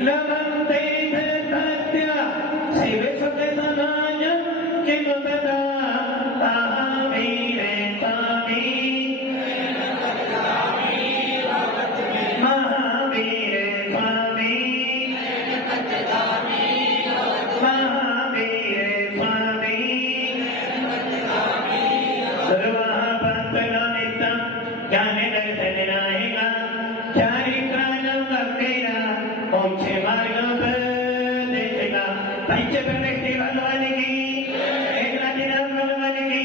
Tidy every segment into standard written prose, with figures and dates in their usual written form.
लभन्ते सत्य शिव सतनाय किमपदा महावीर स्वामी महावीर स्वामी महावीर स्वामी सर्वपंचनित्यं ज्ञान दर्शनायका चारित्राणं वक्तेरा मोक्ष मार्गं प्रदेशिका पंचप्रकृति भगवान की एकनाथ नाम भगवान की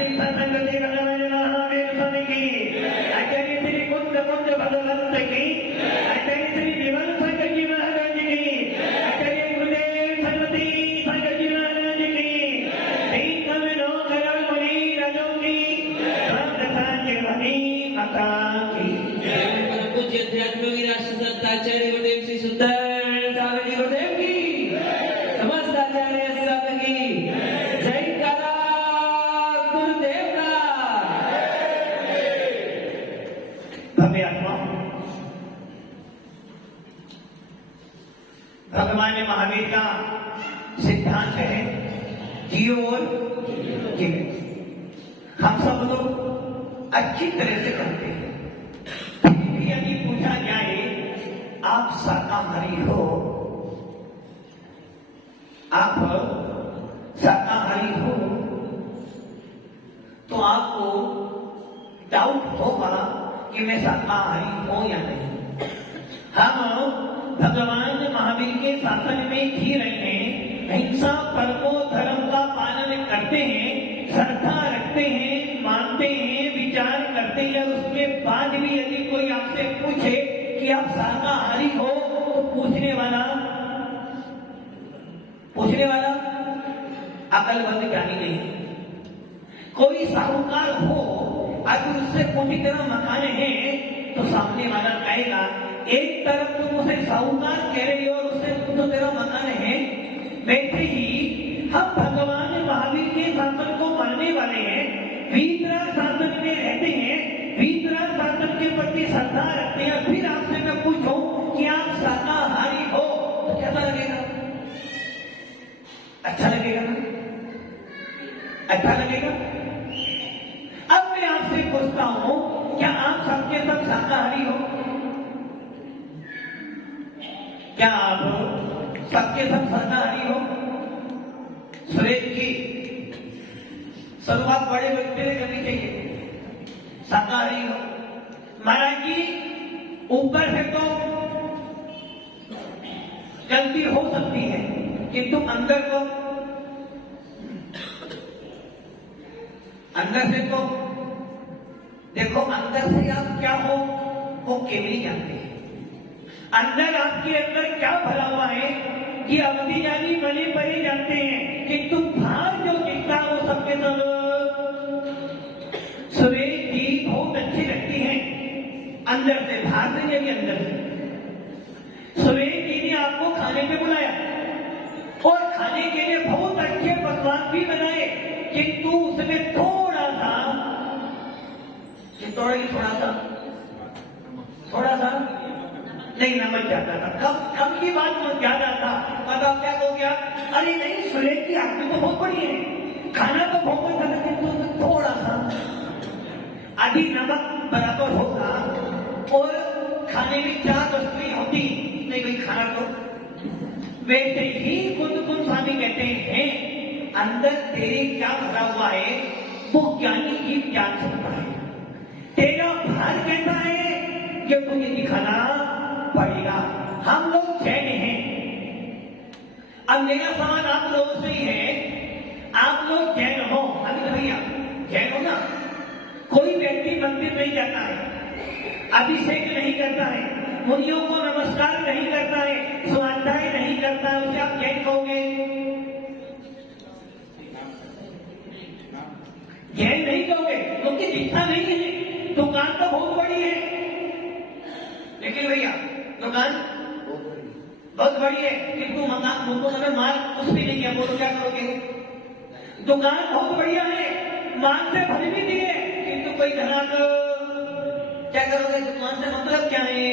अंतिम संगति भगवान महावीर स्वामी की आचार्य श्री कुंद भगवंत की आचार्य श्री विमल संकर जी महाराज की आचार्य गुरुदेव सरस्वती संकर जी महाराज की तीन कवियों करण मुनि राजों की माता की परम पूज्य अध्यात्म विरासत दत्ताचार्य गुरुदेव श्री सुंदर सागर जी गुरुदेव की समस्त आचार्य सब की जय करा गुरुदेव का भव्य आत्मा भगवान महावीर का सिद्धांत है जियो और जीवे। हम सब लोग अच्छी तरह से करते हैं। यदि पूछा जाए आप शाकाहारी हो, आप शाकाहारी हो, तो आपको डाउट होगा कि मैं शाकाहारी हूं या नहीं। हम भगवान महावीर के शासन में जी रहे हैं, हिंसा परमो धर्म का पालन करते हैं, श्रद्धा रखते हैं, मानते हैं, विचार करते हैं। उसके बाद भी यदि कोई आपसे पूछे कि आप शाकाहारी हो, तो पूछने वाला अकलमंद ज्ञानी नहीं। कोई साहूकार हो, अगर उससे पूरी तरह मकान है, तो सामने वाला कहेगा एक तरफ तुम उसे साहूकार कह रही हो और उससे तो तेरा मकान है। वैसे ही हम भगवान महावीर के शासन को मानने वाले हैं, वीतराग शासन में रहते हैं, वीतराग शासन के प्रति श्रद्धा रखते हैं। फिर आपसे मैं पूछूं कि आप शाकाहारी हो, तो कैसा लगेगा? अच्छा लगेगा ना? अच्छा लगेगा। अब मैं आपसे पूछता हूं, क्या आप सबके सब शाकाहारी हो? क्या आप सबके सब शाकाहारी हो? सुरेश जी, शुरुआत बड़े व्यक्ति से करनी चाहिए। शाकाहारी हो महाराज जी, ऊपर से तो गलती हो सकती है, किंतु अंदर से तो देखो, अंदर से आप क्या हो वो केवल ही जानते हैं। अंदर आपके अंदर क्या भरा हुआ है कि अवधि जानी बने परे जानते हैं, किंतु बाहर जो दिखता है वो सबके सब। सुरेश जी बहुत अच्छी लगती हैं अंदर से, बाहर से नहीं, अंदर से। सुरेश जी ने आपको खाने पे बुलाया और खाने के लिए बहुत अच्छे पकवान भी बनाए, किंतु उसमें थोड़ा सा नहीं, नमक ज्यादा था। कम की बात मत ज्यादा था। बताओ क्या हो गया? अरे नहीं, सुरेश की आंखें तो बहुत बड़ी है, खाना तो बहुत अच्छा था, किंतु थोड़ा सा आधी नमक बराबर होगा और खाने में 4 वस्तुएं होती, नहीं भाई खाना तो। वैसे ही कुंद स्वामी कहते हैं, अंदर तेरे क्या भरा हुआ है वो ज्ञानी ही जान सकता है। तेरा भार कैसा है ये तुझे दिखाना पड़ेगा। हम लोग जैन हैं। अब मेरा सवाल आप लोगों से ही है, आप लोग जैन हो, अभी तो भैया जैन हो ना? कोई व्यक्ति मंदिर नहीं जाता है, अभिषेक नहीं करता है, मुनियों को नमस्कार नहीं करता है, स्वाध्याय नहीं करता है, उसे आप जैन कहोगे? जैन नहीं कहोगे क्योंकि दिखता नहीं है। दुकान तो बहुत बड़ी है, लेकिन भैया दुकान बहुत बड़ी है, किंतु मकान तुमको मैंने माल कुछ भी नहीं किया, बोलो क्या करोगे? दुकान बहुत बढ़िया है, माल से भर भी दिए, किंतु कोई ग्राहक क्या करोगे? दुकान से मतलब क्या है?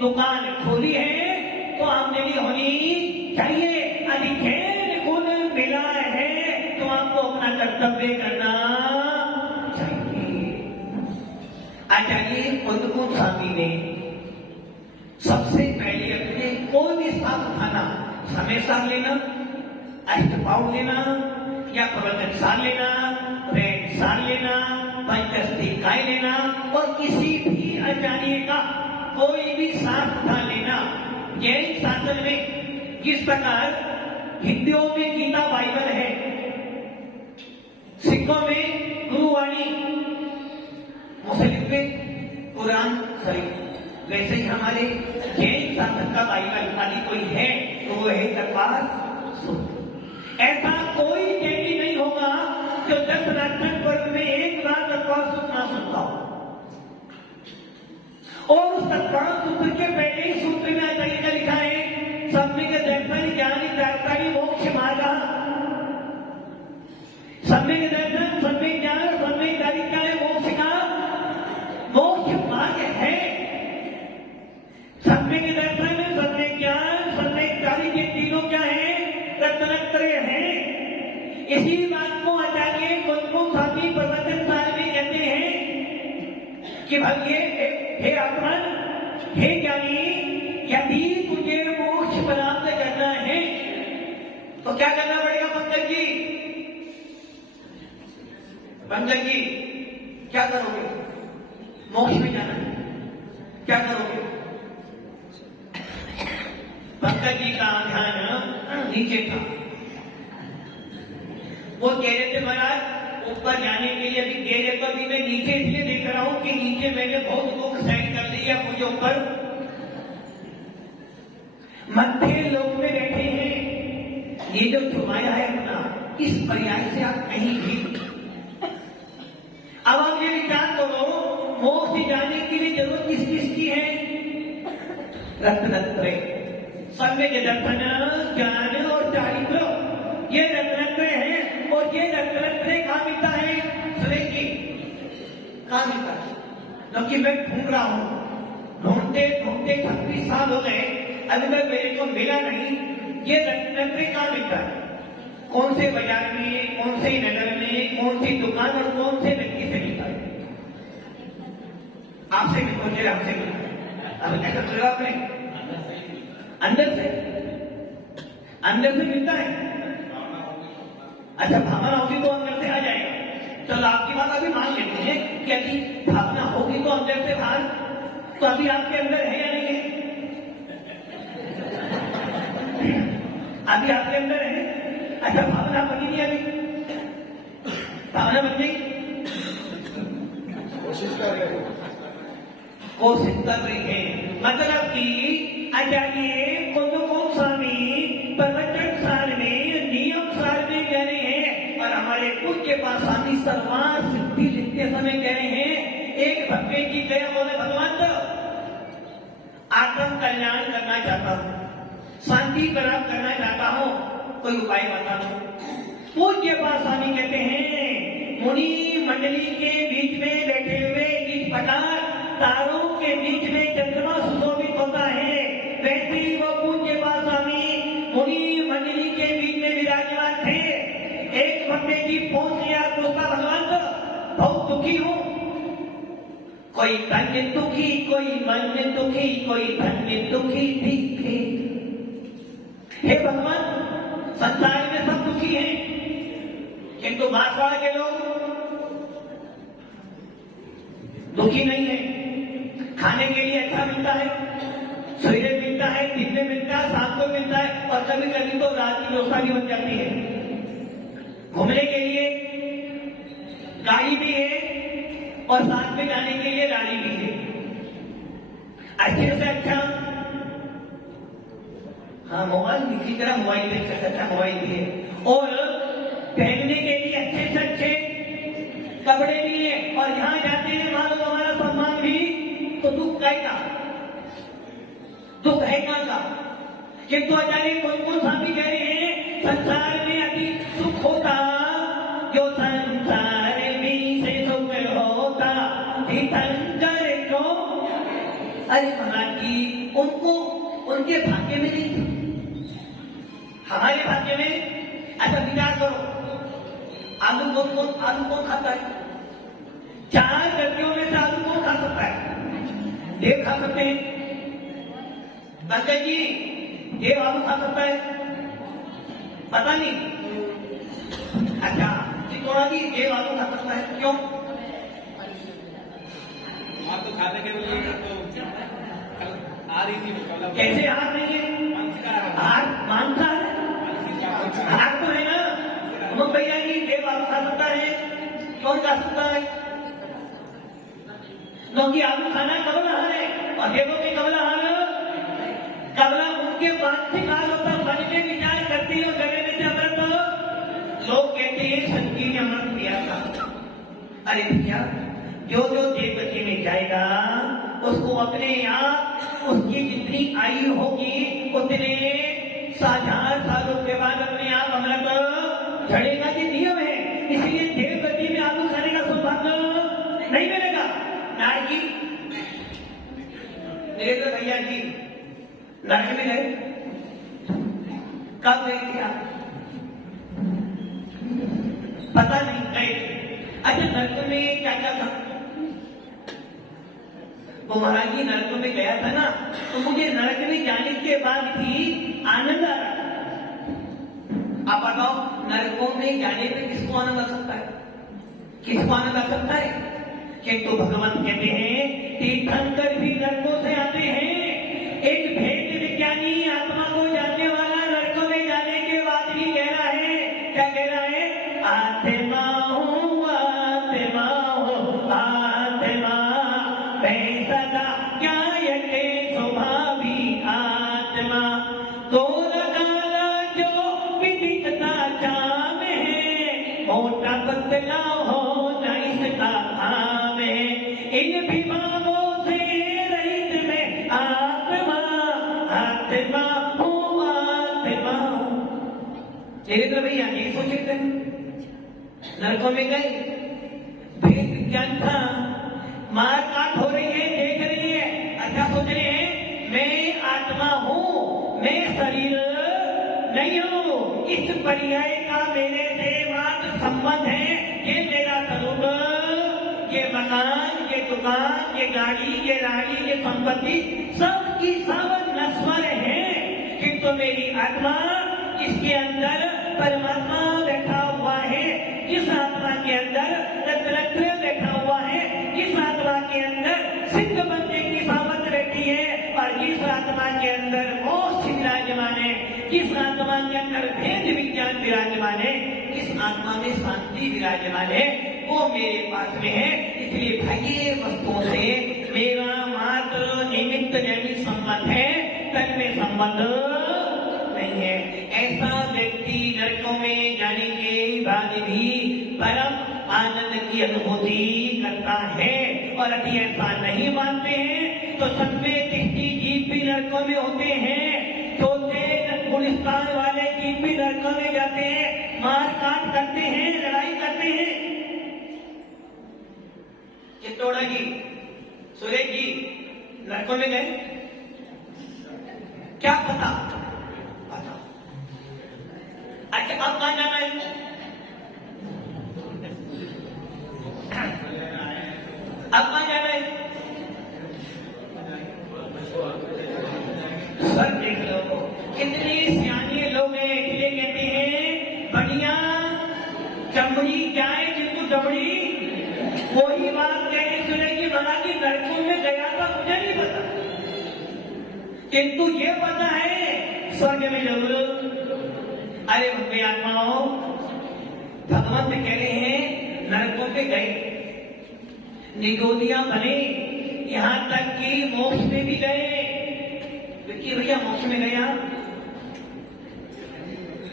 दुकान खोली है तो आमदनी होनी चाहिए। अधिकेन गुण मिला है तो आपको अपना कर्तव्य करना चाहिए। आचार्य कुंदकुंद स्वामी ने सबसे पहले अपने कोई भी साथ उठाना, समय साथ लेना, अष्टपाउ लेना या प्रवचन सार लेना, रेट सार लेना, पंचस्तिकाएं लेना और किसी भी आचार्य का कोई भी साथ उठा लेना। जैन शासन में जिस प्रकार हिंदुओं में गीता बाइबल है, सिखों में गुरुवाणी, मुस्लिम में कुरान शरीफ, वैसे ही हमारे जैन शासन का बाइबल आदि कोई है तो वो है तत्वार सूत्र। ऐसा कोई जैनी नहीं होगा जो 10 राक्षस पर्व में एक बार तत्वार सूत्र ना सुनता हो। और उस तत्वार सूत्र के पहले ही सूत्र में आचार्य का लिखा है सम्यक दर्शन ज्ञान प्राप्ति मोक्ष मार्ग। सम्यक दर्शन, सम्यक ज्ञान, सम्यक कार्य क्या है? मोक्ष का मोक्ष मार्ग है। सम्यक दर्शन, सम्यक ज्ञान, सम्यक कार्य के तीनों क्या है? रत्नत्रय है। इसी बात को आचार्य कुंदकुंद स्वामी प्रवचन सार में कहते हैं कि भगवान हे आत्मन, हे ज्ञानी, यदि तुझे मोक्ष प्राप्त करना है तो क्या करना पड़ेगा? पंकज जी, पंकज जी क्या करोगे? मोक्ष में जाना है, क्या करोगे? पंकज जी का ध्यान नीचे था। वो कह रहे थे महाराज ऊपर जाने के लिए अभी दे रहे, तो अभी मैं नीचे इसलिए देख रहा हूं कि नीचे मैंने बहुत दुख सहन कर लिया, मुझे ऊपर मध्य लोक में बैठे हैं। ये जो छुपाया है अपना, इस पर्याय से आप कहीं भी, अब आप ये विचार करो, मोक्ष जाने के लिए जरूरत किस किस की है? रत्नत्रय, सम्यक दर्शन, ज्ञान और चारित्र, ये रत्नत्रय है। और ये रत्नत्रय कहाँ मिलता है? सुरेश जी, कहाँ मिलता है? क्योंकि मैं ढूंढ रहा हूं, ढूंढते ढूंढते 36 साल हो गए, अभी तक मेरे को मिला नहीं। ये रत्नत्रय कहाँ मिलता है? कौन से बाजार में, कौन से नगर में, कौन सी दुकान और कौन से व्यक्ति से मिलता है? आपसे भी मुझे, आपसे मिला। अब ऐसा चला आपने अंदर से, अंदर से मिलता है। अच्छा, भावना होगी तो अंदर से आ जाएगा। चलो आपकी बात अभी मान लेते हैं कि यदि भावना होगी तो अंदर से बाहर, तो अभी आपके अंदर है या नहीं है? अभी आपके अंदर है। अच्छा, भावना बनी नहीं अभी? भावना बन गई? कोशिश कर रहे हैं, कोशिश कर रही है। मतलब कि आचार्य कुंदकुंद स्वामी प्रवचन सार में, नियम सार में कह रहे हैं, और हमारे पूज्य पास स्वामी सर्वार सिद्धि लिखते समय कह रहे हैं, एक भक्ति की दया बोले भगवान आत्म कल्याण करना चाहता हूं, शांति प्राप्त करना चाहता हूं, कोई उपाय बता दो। पूज्य पास स्वामी कहते हैं मुनि मंडली के बीच में बैठे हुए इस प्रकार तारों के बीच में चंद्रमा सुशोभित होता है, वैसे ही वो पूज्य पास स्वामी मुनि मंडली के बीच में विराजमान थे। एक भक्त जी पहुंच गया, पूछा भगवान बहुत दुखी हूं, कोई तन दुखी, कोई मन दुखी, कोई धन दुखी दिखे। हे भगवान, संसार में सब दुखी हैं, किंतु बांसवाड़ा के लोग दुखी नहीं है। खाने के लिए अच्छा मिलता है, सवेरे मिलता है, दिन में मिलता है, शाम को मिलता है, और कभी कभी तो रात की व्यवस्था भी बन जाती है। घूमने के लिए गाड़ी भी है और साथ में जाने के लिए गाड़ी भी है। अच्छे से अच्छा, हाँ मोबाइल की तरह मोबाइल भी अच्छा मोबाइल भी है, और पहनने के लिए अच्छे से अच्छे कपड़े भी है, और यहाँ जाते हैं मान लो हमारा सम्मान भी, तो दुख का दुख है का। किंतु आचार्य कुंदकुंद स्वामी कह रहे हैं संसार में अधिक सुख होता जो संसार में से सुख होता तीर्थंकर को। अरे महाराज जी, उनको उनके भाग्य में नहीं थी, हमारे भाग्य में। अच्छा विचार करो, आलू कौन खाता है? 4 व्यक्तियों में से आलू कौन खा सकता है? देव खा सकते हैं। पंकज जी, देव आलू खा सकता है? पता नहीं। अच्छा चितौड़ा जी, देव आलू खा सकता है? क्यों? आप तो खाने के लिए तो आ रही थी। कैसे हार नहीं है? हार मानता है, हार तो है ना। हम भैया जी, देव आलू खा सकता है? कौन खा सकता है? क्योंकि आलू खाना कबला है और देवों के कबला हार, कबला उनके मानसिक हाल होता, मन के विचार करती है और गले में से अमृत। लोग कहते हैं संजी ने अमृत दिया था। अरे भैया, जो जो देवगति में जाएगा उसको अपने आप उसकी जितनी आयु होगी उतने 1000 सालों के बाद अपने आप अमृत झड़ेगा। ये नियम है, इसलिए देवगति में आलू खाने का सौभाग्य नहीं मिलेगा। नारद जी, मेरे तो भैया जी नरक में गए, कब गए थे आप? पता नहीं, गए। अच्छा नरक में क्या क्या था? वो महाराज जी नरक में गया था ना, तो मुझे नरक में जाने के बाद भी आनंद आ रहा था। आप बताओ, नरकों में जाने पे किसको आनंद आ सकता है? किसको आनंद आ सकता है? किंतु भगवान कहते हैं तीर्थंकर भी नरकों से आते हैं। एक भेद विज्ञानी आत्मा को जानने वाला नरकों में जाने के बाद भी कह रहा है, क्या कह रहा है? आत्मा हूँ, आत्मा हूँ, आत्मा सदा क्या यके स्वभावी आत्मा तो लगाना जो विदिकता चाम है, मोटा पतला हो न इसका काम है, इन विभागों से रहित में आत्मा, आत्मा हूँ आत्मा। तेरे तो भैया नहीं सोचे थे, नरकों में गए, भेद विज्ञान था, मार काट हो रही है, देख रही है, अच्छा सोच रहे हैं मैं आत्मा हूं, मैं शरीर नहीं हूं। इस पर्याय का मेरे से मात्र संबंध है। ये मेरा स्वरूप, ये मकान, ये दुकान, ये गाड़ी, ये रानी, ये संपत्ति सब की सब नश्वर है, किंतु मेरी आत्मा, इसके अंदर परमात्मा बैठा हुआ है। इस आत्मा के अंदर रत्न बैठा हुआ है, इस आत्मा के अंदर सिद्ध बनने की सामर्थ बैठी है, और इस आत्मा के अंदर मोक्ष विराजमान है, इस आत्मा के अंदर भेद विज्ञान विराजमान है, इस आत्मा में शांति विराजमान है, वो मेरे पास में है। इसलिए बाह्य वस्तुओं से मेरा मात्र निमित्त जैविक संबंध है, तन में संबंध नहीं है। ऐसा व्यक्ति नरकों में जाने के बाद भी परम आनंद की अनुभूति करता है। और यदि ऐसा नहीं मानते हैं तो सत्वें दृष्टि जीव भी नरकों में होते हैं, छोटे गुलिस्तान वाले जीव भी नरकों में जाते हैं, मार काट करते हैं, लड़ाई करते हैं। चित्तौड़ा जी, सुरेश जी नरकों में गए, क्या पता? अच्छा अब कहां जाना है? अब कहां जाना है? सर देख लो, कितने सियाने लोग हैं, इसलिए कहते हैं बढ़िया चमड़ी जाए जिनको दबड़ी। वही बात कहने सुने की बना कि नरकों में गया था, मुझे नहीं पता, किंतु ये पता है स्वर्ग में जरूर। अरे भक्ति आत्माओं, भगवंत कह रहे हैं नरकों पे गए, निगोदियां बने, यहां तक कि मोक्ष में भी गए। विक्की भैया मोक्ष में गया,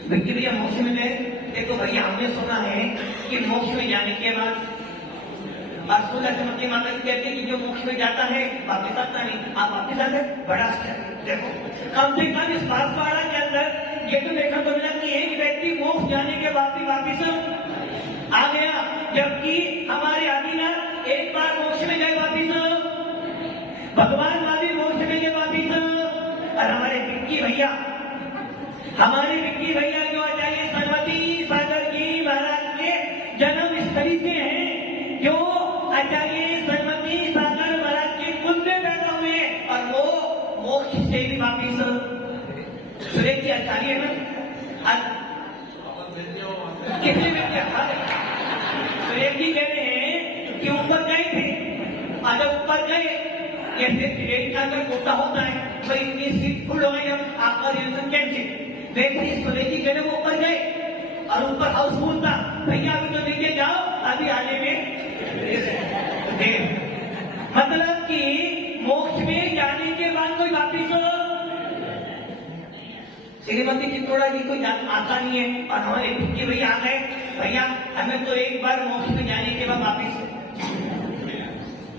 विक्की भैया मोक्ष में गए। देखो भैया, हमने सुना है कि मोक्ष में जाने के बाद माता कहती है कि जो मोक्ष में जाता है वापिस आता नहीं। आप वापिस आ गए, बड़ा देखो कम से कम इस बांसवाड़ा के अंदर ये तो देखा तो मिला कि एक व्यक्ति मोक्ष जाने के बाद भी वापिस आ गया, जबकि हमारे आदिनाथ एक बार मोक्ष में गए वापिस, भगवान महावीर मोक्ष में गए वापिस। और हमारे विक्की भैया जो आचार्य सरस्वती सागर जी महाराज के जन्म स्थली से हैं, जो आचार्य सरस्वती सागर महाराज के कुल में पैदा हुए और वो मोक्ष से भी वापिस सुरेश जी आचार्य है कितने में क्या था? सुरेश जी कहते हैं कि ऊपर गए थे और जब ऊपर गए जैसे ट्रेन का अगर कोटा होता है तो इतनी सीट फुल हो गई, अब आपका रिजर्वेशन कैंसिल। वैसे ही सुरेश जी कहते वो ऊपर गए और ऊपर हाउसफुल था, भैया अभी तो नीचे जाओ, अभी आने में देर। मतलब कि मोक्ष में जाने के बाद कोई वापिस श्रीमती चित्तौड़ा जी को आता नहीं है और हमारे विक्की भैया आ गए, भैया हमें तो एक बार मोक्ष में जाने के बाद वापिस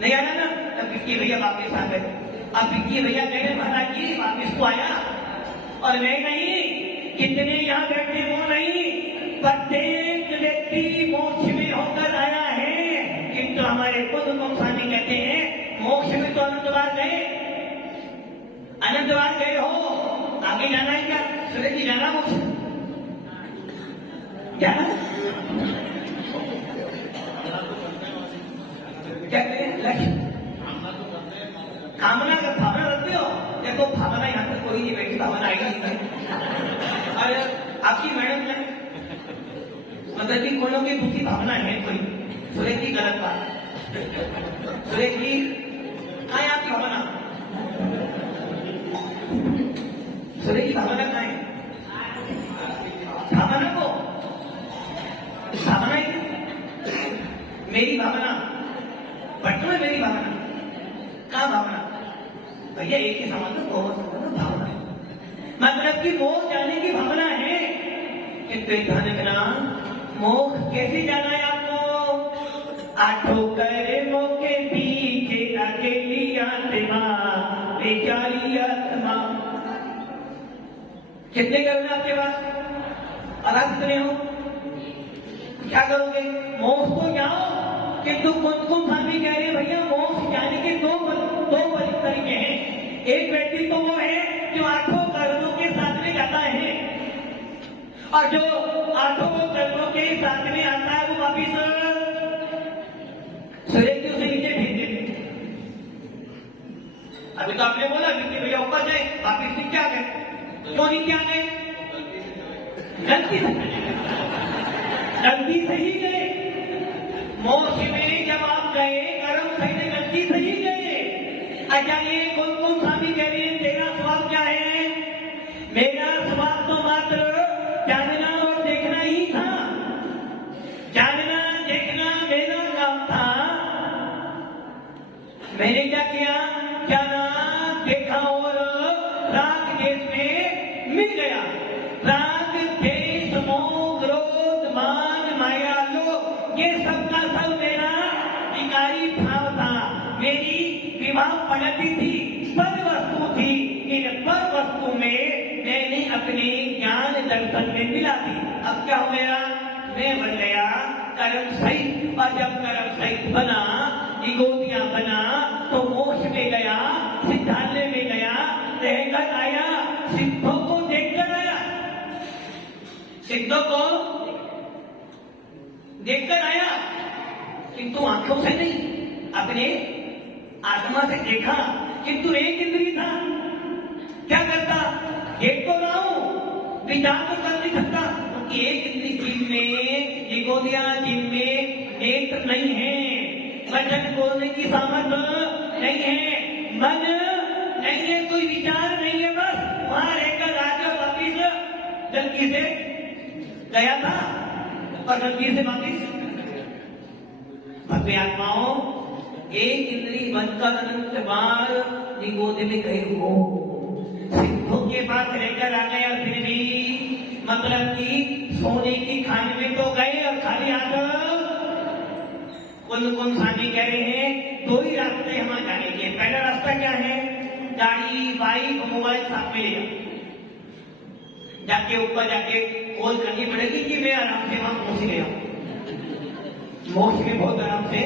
नहीं आना ना, तब विक्की भैया वापिस आ गए। अब विक्की भैया कह रहे महाराज जी वापिस तो आया और मैं नहीं, कितने यहाँ बैठे वो नहीं, प्रत्येक व्यक्ति मोक्ष में होकर आया है। किंतु हमारे खुद गोस्वामी कहते हैं मोक्ष में तो अनंतवार गए हो, आगे जाना है क्या? सुरेश जी जाना मोक्ष जाना क्या करें? लक्ष्य कामना का भावना रखते हो? देखो भावना यहाँ तक कोई नहीं बैठी, भावना आएगी नहीं। और आपकी मैडम ने मतलब कि कोई की दूसरी भावना है कोई, सुरेश जी गलत बात। सुरेश जी कहाँ है आपकी भावना? सुरेश जी भावना कहाँ है? भावना को भावना मेरी भावना पटना में, मेरी भावना कहाँ भावना? भैया एक ही समझ लो, भावना मतलब कि मोक्ष जाने की भावना है। कितने धन मोक्ष कैसे जाना है आपको? आठों करे मोके पीछे अकेली आत्मा, बेचारी आत्मा। कितने करना आपके पास और आप कितने हो? क्या करोगे? मोक्ष को जाओ, किंतु कुछ स्वामी कह रहे भैया मोक्ष जाने के दो तरीके हैं। एक व्यक्ति तो वो है जो आठों कर्मों के साथ में जाता है और जो आठों कर्मों के साथ में आता है वो वापिस सुरेश जी उसे नीचे भेज देते। अभी तो आपने बोला कि भैया ऊपर जाए, वापिस नीचे आ गए। क्यों नीचे आ गए? गलती से ही गए। मोक्ष में जब आप गए कर्म सही गलती से ही गए। अच्छा ये कौन स्वामी कह रहे हैं तेरा स्वभाव क्या है? मेरा स्वभाव तो मात्र जानना और देखना ही था, जानना देखना मेरा काम था। मैंने क्या किया? जाना देखा और राग देश में मिल गया। राग देश मोह क्रोध मान माया लोभ ये सबका सब मेरा विकारी भाव था। मेरी विवाह पद्धति थी, पर वस्तु थी। इन पर वस्तु में मैंने अपने ज्ञान दर्शन में मिला दी। अब क्या हो गया? मैं बन गया कर्म सहित, और जब कर्म सहित बना, निगोदिया बना, तो मोक्ष में गया, सिद्धालय में गया, रहकर आया, सिद्धों को देखकर आया, सिद्धों को देखकर आया, किंतु आंखों से नहीं, अपने आत्मा से देखा। किंतु एक इंद्रिय था, क्या करता? देख तो रहा हूं, विचार तो कर नहीं सकता, क्योंकि एक इंद्रिय जीव में, निगोदिया जीव में नेत्र नहीं है, वचन बोलने की सामर्थ्य नहीं है, मन नहीं है, कोई विचार नहीं है, बस वहां रहकर राजा वापिस गलती से गया था और गलती से वापिस। भव्य आत्माओं, एक इंद्रिय बनकर अनंत बार निगोद में गए हो, सिद्धों के पास रहकर आ गया, फिर भी मतलब कि सोने की खाने में तो गए और खाली हाथ। कौन स्वामी कह रहे हैं दो ही रास्ते हमारे जाने के। पहला रास्ता क्या है? गाड़ी बाइक मोबाइल साथ में ले जाके ऊपर जाके कॉल करनी पड़ेगी कि मैं आराम से वहां पहुंच गया। मोक्ष में बहुत आराम से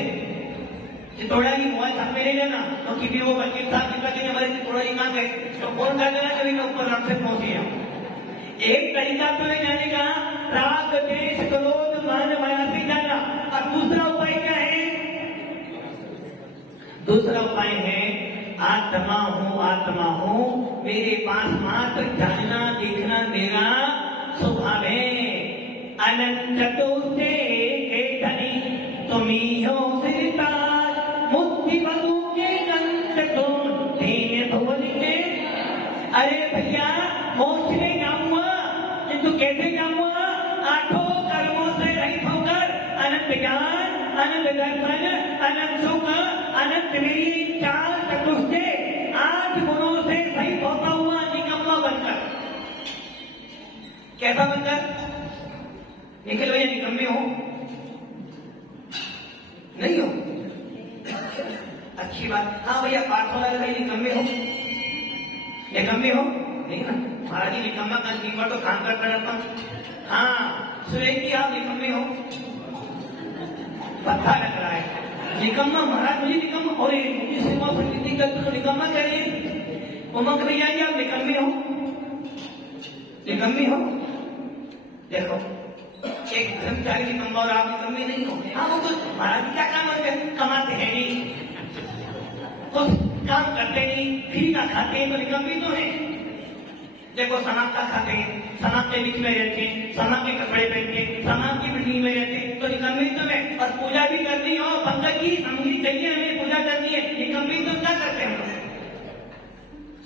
चितौड़ा जी मोबाइल साथ में ले लेना, तो कि वो वकील साहब चिंता के हमारे चितौड़ा जी कहाँ गए, तो फोन कर देना कभी मैं ऊपर रात से पहुंची जाऊँ। एक तरीका तो है जाने का, राग देश क्रोध मान माया से जाना। और दूसरा उपाय क्या है? दूसरा उपाय है आत्मा हूँ मेरे पास मात्र जानना देखना मेरा स्वभाव है। अनंत चतुर्थे के धनी तुम्ही हो सिरताज, मुक्ति बधु के अंत तुम दीन भुवन के। अरे भैया मोक्ष में जाऊंगा, किंतु कैसे जाऊंगा? आठों कर्मों से रहित होकर अनंत ज्ञान, अनंत दर्शन, अनंत सुख, अनंत मेरी चार चतुष्टे 8 गुणों से सहित होता हुआ निकम्मा बनकर। कैसा बनकर? निखिल भैया निकम्मे हो? नहीं हो? अच्छी बात। हाँ भैया पाठ वाला भाई निकम्मे हो? निकम्मे हो? नहीं ना, महाराज जी निकम्मा का कीमत तो काम करता रहता हूँ। हाँ सुरेश आप निकम्मे हो? पता लग रहा है निकम्मा। महाराज मुझे निकम्मा, और मुझे सेवा प्रकृति का तो निकम्मा करिए। उमंग भैया जी आप निकम्मे हो? निकम्मी हो? देखो एक धर्मचारी निकम्मा और आप निकम्मे नहीं हो। हाँ वो तो महाराज जी क्या काम करते हैं? कमाते हैं नहीं, कुछ काम करते नहीं, फ्री का खाते हैं, तो निकम्मी तो है। देखो समाज का खाते हैं, समाज के बीच में रहते हैं, समाज के कपड़े पहनते, समाज की बिल्डिंग में रहते, तो निकम्मी तो है। और पूजा भी करनी हो, पंकज की समझी चाहिए, हमें पूजा करनी है, निकम्मी तो क्या करते हैं हम लोग?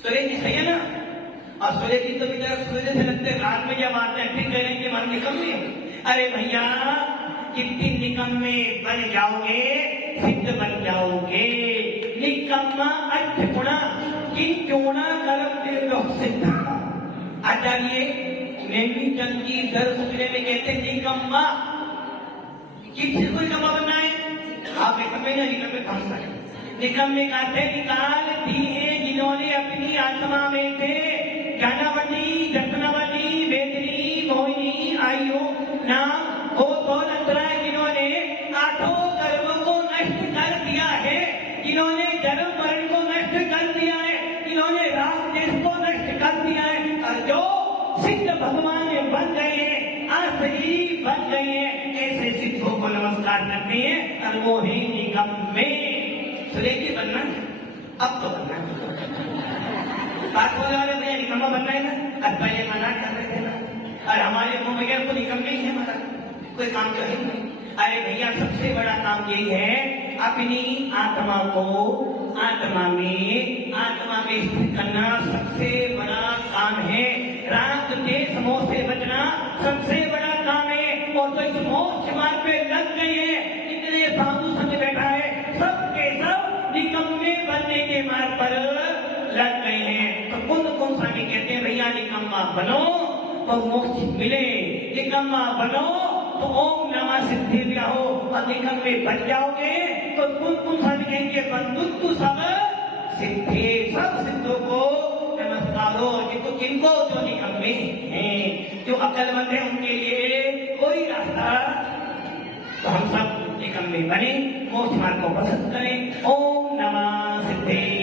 सूर्य जी सही है ना? और सूर्य जी तो बेचारा सूर्य से लगते रात में जब आते हैं फिर कह रहे हैं कि मन निकम्मे। अरे भैया कितनी निकम्मे बन जाओगे, सिद्ध बन जाओगे। निकम्मा अर्थ गुणा किन क्यों कर्म सिद्ध। आचार्य नेमीचंद की दर सूचने में कहते हैं निकम्मा किस चीज को निकम्मा बनना है? आप निकम्मे या निकम्मे कौन सा है? निकम्मे का अर्थ निकाल दी है जिन्होंने अपनी आत्मा में से ज्ञानावली, रत्नावली, वेदनी, मोहिनी, आयु नाम वो दो अंतराय जिन्होंने 8 कर्मों को नष्ट कर दिया है, जिन्होंने जन्म मरण को नष्ट कर दिया है, जिन्होंने राग देश को नष्ट कर दिया है, और जो सिद्ध भगवान बन गए हैं, आश्रयी बन गए हैं, ऐसे सिद्धों को नमस्कार करते हैं। और वो ही निकम्मे। सुरेखी बनना अब तो बनना बात हो जा रहे निकम्मा बनना है ना। अब पहले मना कर रहे थे ना, और हमारे मुंह में तो निकम्मे ही है, हमारा कोई काम तो है नहीं। अरे भैया सबसे बड़ा काम यही है अपनी आत्मा को आत्मा में स्थित करना सबसे बड़ा काम है। राग देश मोह से बचना सबसे बड़ा काम है। और तो इस मोक्ष मार्ग पे लग गए हैं, इतने साधु संग बैठा है, सब के सब निकम्मे बनने के मार्ग पर लग गए हैं। तो कौन स्वामी कहते हैं भैया निकम्मा बनो तो मोक्ष मिले, निकम्मा बनो तो ओम नमः सिद्धि हो, और निकम्मे बन जाओगे तो कौन स्वामी कहेंगे बंधुत्व सब सिद्धि। सब सिद्धों को नमस्कार हो, जिनको जो निकम्मे हैं, जो अक्लमंद है उनके लिए कोई रास्ता। तो हम सब निकम्मे बने, मोक्ष मार्ग को पसंद करें। ओम नमः सिद्धि।